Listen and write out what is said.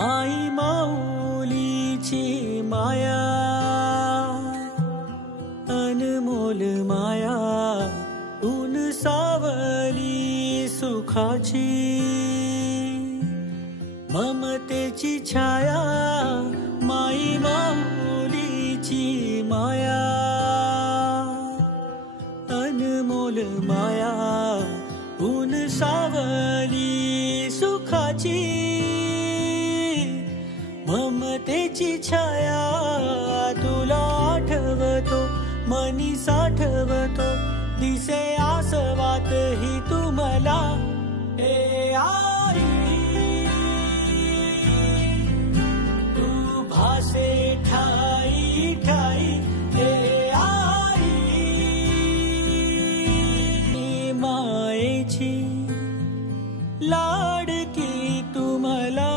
माई माऊलीची माया, अनमोल माया, ऊन सावली सुखाची, ममतेची छाया, माई माऊलीची माया, अनमोल माया, ऊन सावली सुखाची, ममतेची छाया, तुला आठवतो मनी साठवतो, दिसे आसवात ही तुम्हाला, हे आई तू भासे ठाई ठाई, हे आई मायेची लाडकी तुम्हाला,